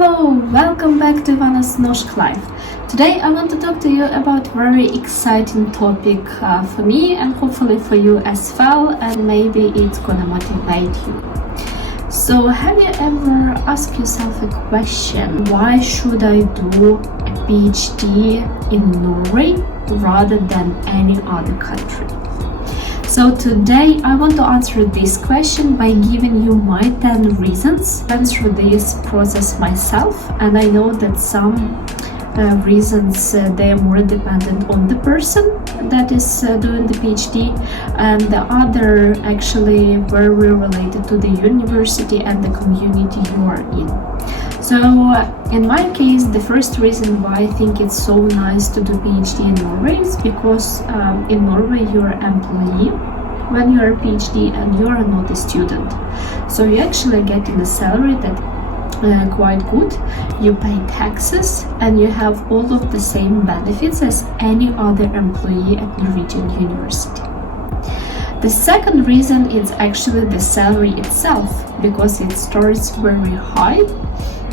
Hello, welcome back to Ivana's Noshk Life. Today I want to talk to you about very exciting topic for me and hopefully for you as well, and maybe it's gonna motivate you. So have you ever asked yourself a question, why should I do a PhD in Norway rather than any other country? So today I want to answer this question by giving you my 10 reasons. I went through this process myself, and I know that some reasons they are more dependent on the person that is doing the PhD, and the other actually very related to the university and the community you are in. So in my case, the first reason why I think it's so nice to do PhD in Norway is because in Norway you're an employee when you're a PhD and you're not a student. So you actually get in a salary that quite good, you pay taxes, and you have all of the same benefits as any other employee at Norwegian University. The second reason is actually the salary itself, because it starts very high.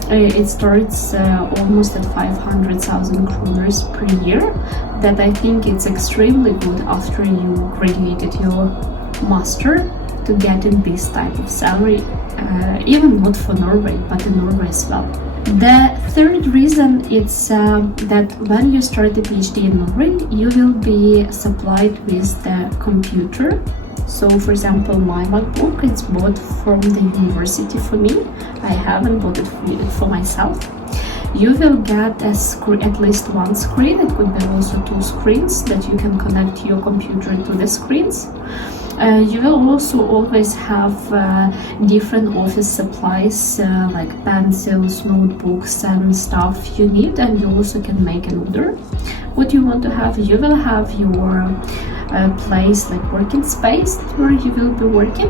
It starts almost at 500,000 kroners per year, that I think it's extremely good after you graduated your master to get in this type of salary, even not for Norway, but in Norway as well. The third reason is that when you start a PhD in Norway, you will be supplied with the computer. So for example, my MacBook is bought from the university for me. I haven't bought it for myself. You will get at least one screen. It could be also two screens that you can connect your computer to the screens. You will also always have different office supplies like pencils, notebooks and stuff you need, and you also can make an order. What you want to have, you will have your place, like working space where you will be working.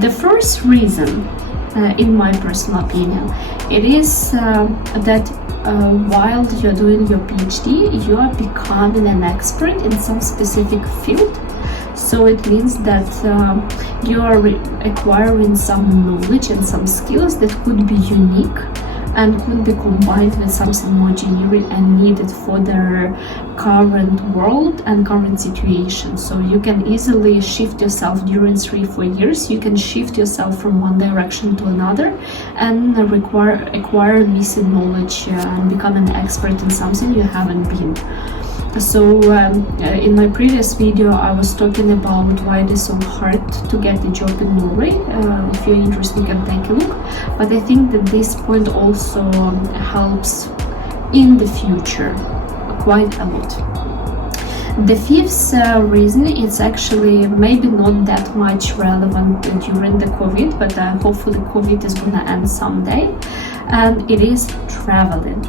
The first reason, in my personal opinion, it is that while you're doing your PhD, you are becoming an expert in some specific field. So it means that you are acquiring some knowledge and some skills that could be unique and could be combined with something more generic and needed for their current world and current situation. So you can easily shift yourself during 3-4 years. You can shift yourself from one direction to another and acquire missing knowledge and become an expert in something you haven't been. So in my previous video I was talking about why it is so hard to get a job in Norway. If you're interested, you can take a look, but I think that this point also helps in the future quite a lot. The fifth reason is actually maybe not that much relevant during the COVID, but hopefully COVID is gonna end someday, and it is traveling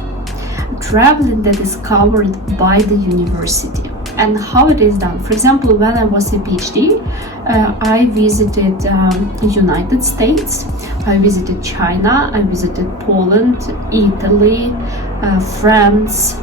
that is covered by the university. And how it is done, for example, when I was a PhD, I visited United States, I visited China, I visited Poland, Italy, France,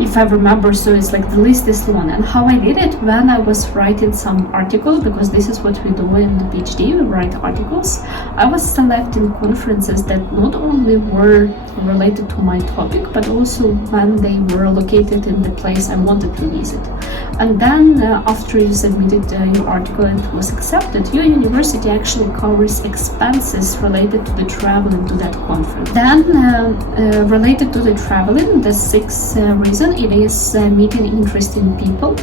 if I remember, so it's like the list is long. And how I did it, when I was writing some article, because this is what we do in the PhD, we write articles, I was selecting conferences that not only were related to my topic, but also when they were located in the place I wanted to visit. And then after you submitted your article and it was accepted, your university actually covers expenses related to the traveling to that conference. Then related to the traveling, the sixth reason, it is meeting interesting people.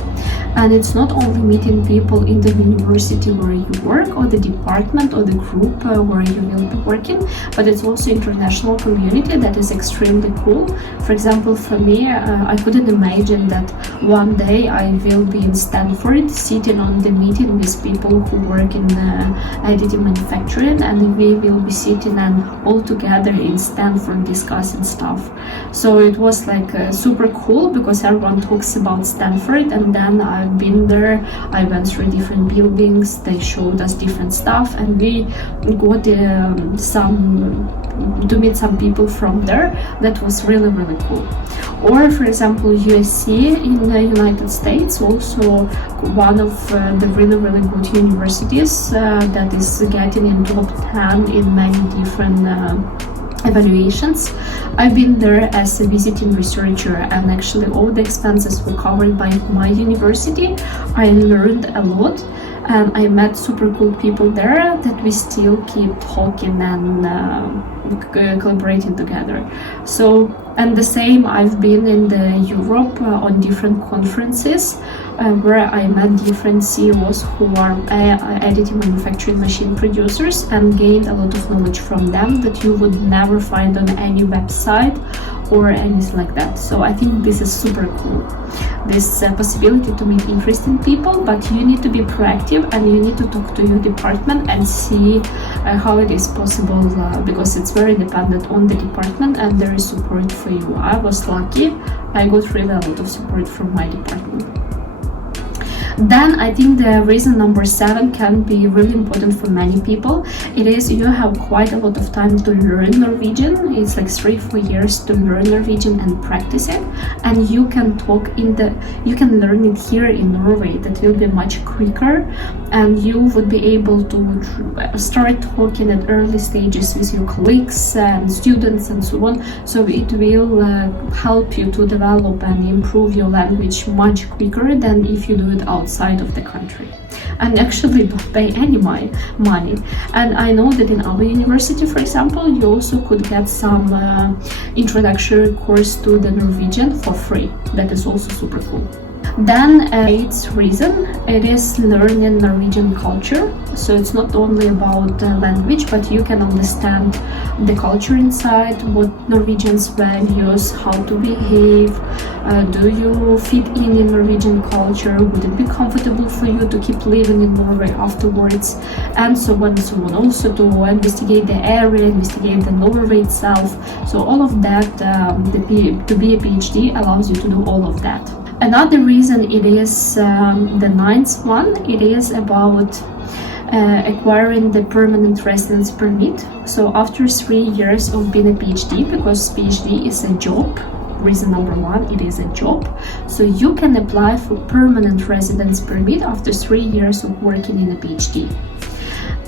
And it's not only meeting people in the university where you work or the department or the group where you will be working, but it's also international community that is extremely cool. For example, for me, I couldn't imagine that one day I will be in Stanford sitting on the meeting with people who work in additive manufacturing, and we will be sitting and all together in Stanford discussing stuff. So it was like super cool because everyone talks about Stanford, and then I've been there, I went through different buildings, they showed us different stuff, and we got some to meet some people from there. That was really, really cool. Or for example, USC in the United States, also one of the really, really good universities that is getting in top 10 in many different evaluations. I've been there as a visiting researcher, and actually all the expenses were covered by my university. I learned a lot, and I met super cool people there that we still keep talking and collaborating together. So, and the same, I've been in the Europe on different conferences where I met different CEOs who are additive manufacturing machine producers, and gained a lot of knowledge from them that you would never find on any website or anything like that. So I think this is super cool, this possibility to meet interesting people, but you need to be proactive and you need to talk to your department and see how it is possible, because it's very dependent on the department and there is support for you. I was lucky, I got really a lot of support from my department. Then I think the reason number 7 can be really important for many people. It is you have quite a lot of time to learn Norwegian. It's like 3-4 years to learn Norwegian and practice it, and you can you can learn it here in Norway. That will be much quicker, and you would be able to start talking at early stages with your colleagues and students and so on. So it will help you to develop and improve your language much quicker than if you do it outside of the country and actually don't pay any money. And I know that in our university, for example, you also could get some introductory course to the Norwegian for free. That is also super cool. Then 8th reason, it is learning Norwegian culture. So it's not only about language, but you can understand the culture inside, what Norwegians values, how to behave, do you fit in Norwegian culture, would it be comfortable for you to keep living in Norway afterwards, and so on and so on. Also to investigate the area, investigate the Norway itself. So all of that, to be a PhD allows you to do all of that. Another reason, it is the 9th one, it is about acquiring the permanent residence permit. So after 3 years of being a PhD, because PhD is a job, reason number 1, it is a job, so you can apply for permanent residence permit after 3 years of working in a PhD.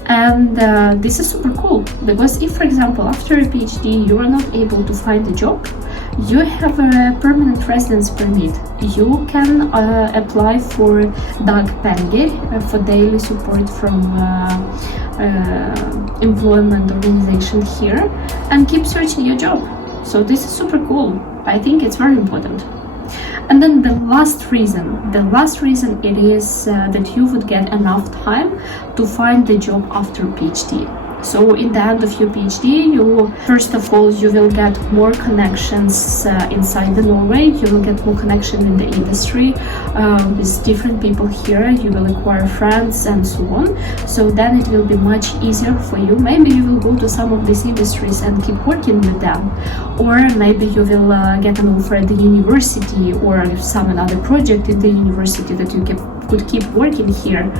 And this is super cool, because if, for example, after a PhD you are not able to find a job, you have a permanent residence permit. You can apply for dagpenger, for daily support from employment organization here, and keep searching your job. So this is super cool. I think it's very important. And then the last reason it is that you would get enough time to find the job after PhD. So in the end of your PhD, you first of all you will get more connections inside the Norway. You will get more connection in the industry with different people here. You will acquire friends and so on. So then it will be much easier for you. Maybe you will go to some of these industries and keep working with them, or maybe you will get an offer at the university or some another project in the university that you could keep working here.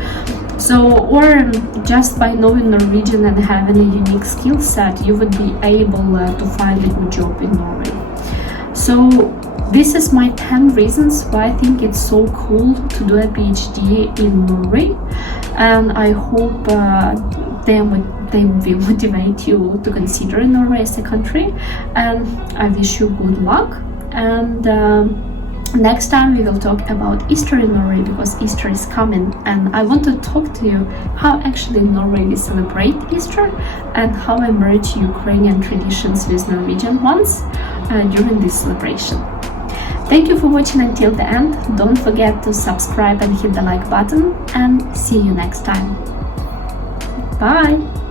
So, or just by knowing Norwegian and having a unique skill set, you would be able to find a good job in Norway. So this is my 10 reasons why I think it's so cool to do a PhD in Norway, and I hope they will motivate you to consider Norway as a country, and I wish you good luck. And next time we will talk about Easter in Norway, because Easter is coming, and I want to talk to you how actually in Norway we celebrate Easter and how I merge Ukrainian traditions with Norwegian ones during this celebration. Thank you for watching until the end. Don't forget to subscribe and hit the like button, and see you next time. Bye!